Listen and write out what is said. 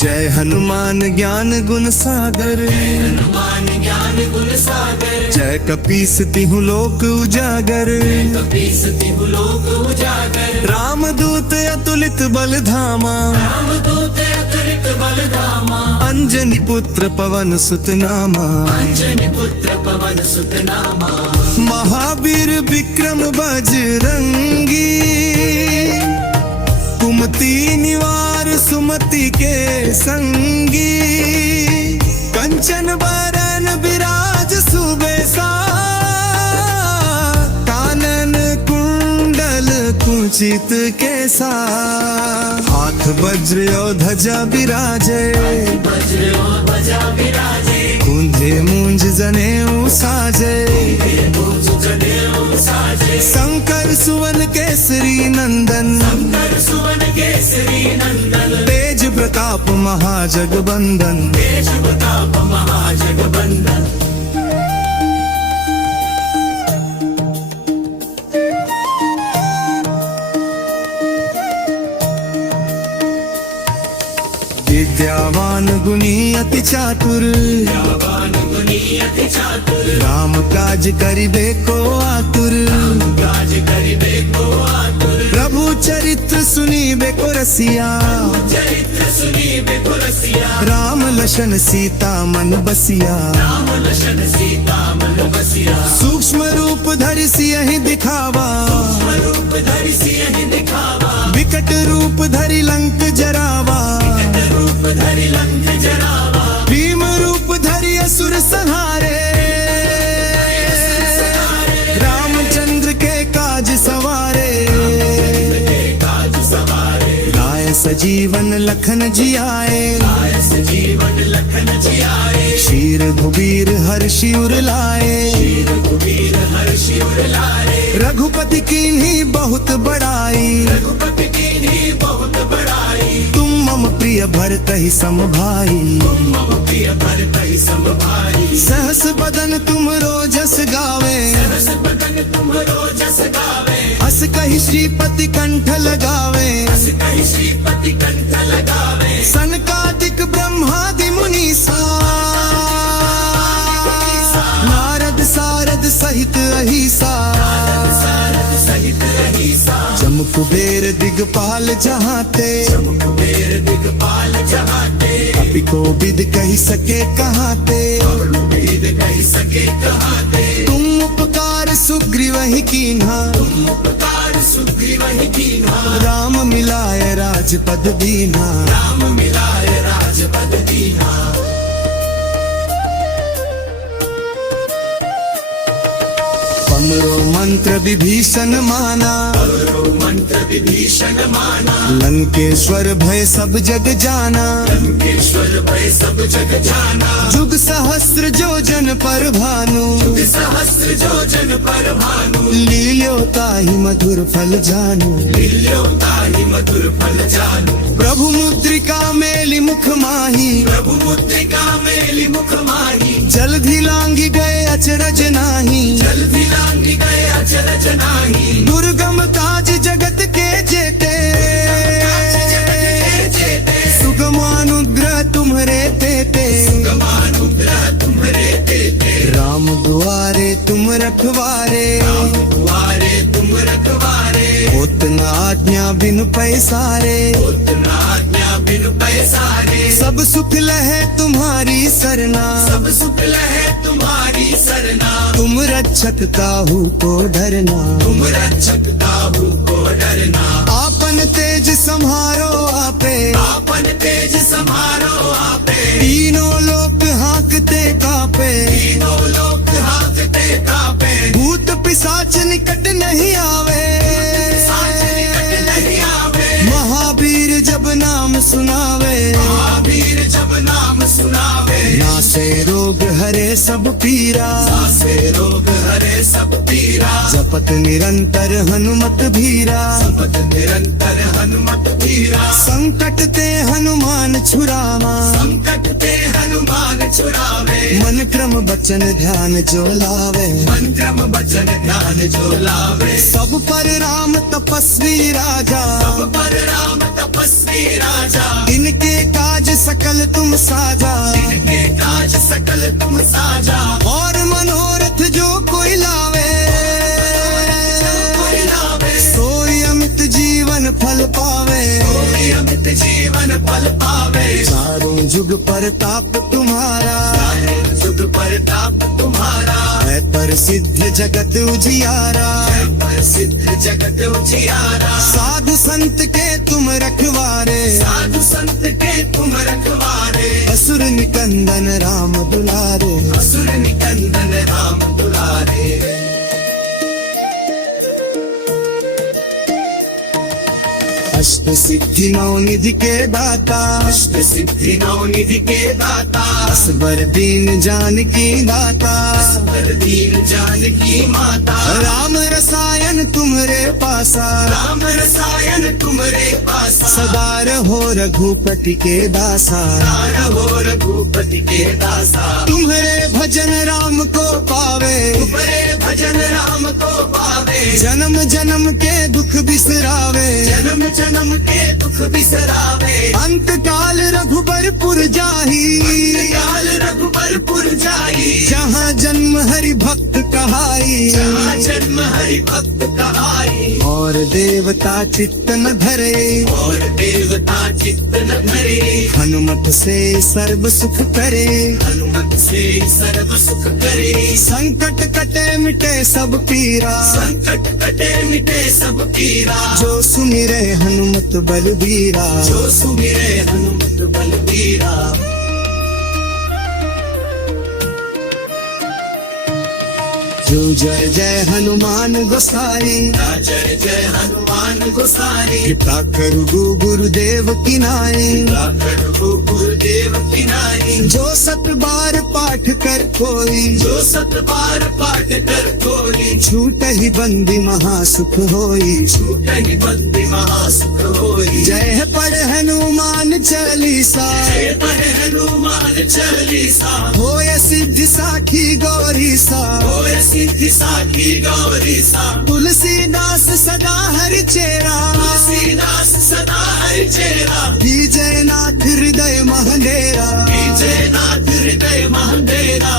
जय हनुमान ज्ञान गुण सागर, हनुमान ज्ञान गुण सागर। जय कपीस तिहु लोक उजागर, कपीस तिहु लोक उजागर। रामदूत अतुलित बल धामा, रामदूत अतुलित बल धामा। अंजनी पुत्र पवन सुत नामा, अंजनी पुत्र पवन सुत नामा। महावीर विक्रम बजरंगी, कुमति निवार सुमति के संगी। कंचन बरन विराज सुबेसा, कानन कुंडल कुंचित केसा। हाथ वज्र और ध्वजा विराजे, वज्र और ध्वजा विराजे। कुंधे मूंज जनेऊ साजे, मूंज जनेऊ साजे। शंकर सुवन केसरी नंदन, शंकर सुवन केसरी नंदन। तेज प्रताप महाजगबंदन, तेज प्रताप महाजगबंदन। विद्यावान गुणी अति चातुर, विद्यावान गुणी अति चातुर। राम काज करिबे को आतुर। काज करिबे को आतुर। प्रभु चरित्र सुनिबे को रसिया, चरित्र सुनिबे को रसिया। राम लखन सीता मन बसिया। राम लखन सीता मन बसिया। सूक्ष्म रूप धरि सियहि दिखावा, रूप धरि सियहि दिखावा। विकट रूप धरि लंक जरावा। रूप धरि लंक जरावा। भीम रूप धरि असुर संहारे, रामचंद्र के काज सवारे। काज सवारे। लाए सजीवन लखन जियाए, लाए सजीवन लखन जियाए। शीर घुबीर हर्षि उर लाए। शीर घुबीर हर्षि उर लाए। रघुपति कीन्ही बहुत बड़ाई, रघुपति कीन्ही बहुत बड़ाई। तुम मम प्रिय भरतहि सम भाई। तुम मम प्रिय भरतहि सम भाई। सहस बदन तुम रोजस गावे, सहस बदन तुम्हरो जस गावे। हस कहि श्रीपति कंठ लगावे। हस कहि श्रीपति कंठ लगावे। सनकादिक ब्रह्मादि मुनीसा, नारद सारद सहित अहिसा। सारद सहित अहिसा। जम कुबेर दिगपाल जहाते, कुबेर दिगपाल जहाते। कपि कोविद कहि सके कहाते। वेद कहि सके कहाते। तुम उपकार सुग्रीवहि कीन्हा, तुम उपकार सुग्रीवहि कीन्हा। राम मिलाय राजपद दीन्हा। राम मिलाय राजपद दीन्हा। पमरो मंत्र विभीषण माना, पमरो मंत्र विभीषण माना। लंकेश्वर भय सब जग जाना। लंकेश्वर भय सब जग जाना। जुग सहस्त्र जो जन पर भानु, सहस्त्र जो जन पर भानु। लील्यो ताहि मधुर फल जानु। लील्यो ताहि मधुर फल जानु। प्रभु मुद्रिका मेलि मुख माही, प्रभु मुद्रिका मेलि मुख माही। जलधि लांघि गए अचरज नाही। जल्दी लांघि गए अचरज नाही। दुर्गम काज जगत के जेते, सुगमानुग्रह तुम्हरे तेते। गमानुग्रह तुम्हरे तेते। राम दुआरे तुम रखवारे, द्वारे तुम रखवारे। होत न आज्ञा बिनु पैसारे। उतना आज्ञा बिनु पैसारे। सब सुख लहे तुम्हारी सरना, सब सुख लहे तुम्हारी सरना। तुम रक्षक काहू को डरना। तुम रक्षक काहू को डरना। आपन तेज सम्हारो आपे, आपन तेज सम्हारो आपे। तीनों लोक हाँकते कापे। तीनों लोक हाँकते कापे। भूत पिशाच निकट नहीं आवे, साच निकट नहीं आवे। महावीर जब नाम सुनावे। महावीर जब नाम सुनावे नासे रोग हरे सब पीरा नासे रोग हरे सब पीरा जपत निरंतर हनुमत भीरा जपत निरंतर हनुमत भीरा संकट ते हनुमान छुरावा संकट ते हनुमान छुड़ावे मन क्रम बचन ध्यान जो लावे मन क्रम वचन ध्यान जो लावे सब पर राम तपस्वी राजा सब पर राम तपस्वी राजा इनके काज सकल तुम साजा इनके काज सकल तुम साजा और मनोरथ जो कोई लावे कोई लावे सोई अमित जीवन फल पावे कोई अमित जीवन फल पावे चारों जुग परताप तुम्हारा सुख परताप तुम्हारा है प्रसिद्ध जगत उजियारा प्रसिद्ध जगत उजियारा साधु संत के तुम रखवारे साधु संत के तुम रखवारे असुर निकंदन राम दुलारे असुर निकंदन राम दुलारे अष्ट सिद्धि नौ निधि के दाता अष्ट सिद्धि नौ निधि के दाता असबर दीन जानकी दाता असबर दीन जानकी माता राम रसायन तुम्हरे पासा राम रसायन तुम्हारे पास सदा रहो रघुपति के दासा सदा हो रघुपति के दासा तुम्हरे भजन राम को पावे तुम्हारे भजन राम को पावे जन्म जन्म के दुख बिसरावे जन्म जन्म के दुख बिसरावे अंत काल रघुबरपुर जाही काल रघुबरपुर जाई जहाँ जन्म हरि भक्त कहाई जहाँ जन्म हरि भक्त कहाई और देवता चित्त न धरे और देवता चित्त न धरे हनुमत से सर्व सुख करे हनुमत से सर्व सुख करे संकट कटे मिटे सब पीरा संकट कटे मिटे सब पीरा जो सुमिरे हनुमत बलबीरा जो सुमिरे हनुमत बलबीरा जो जय जय हनुमान गोसाई जय जय हनुमान गोसाई कृपा करु गुरुदेव की नाई गुरुदेव की नाई जो सत बार पाठ कर कोई जो सत बार पाठ कर कोई छूट ही बंदी महासुख होई छूट ही बंदी महासुख होई जय पढ़ हनुमान चालीसा जय पर हनुमान चालीसा होय सिद्धि साखी गौरी सा होय सिद्धि साखी गौरी सा तुलसीदास सदा हरि चेरा तुलसीदास सदा हरि चेरा जयनाथ हृदय महंडेरा जयनाथ हृदय महांडेरा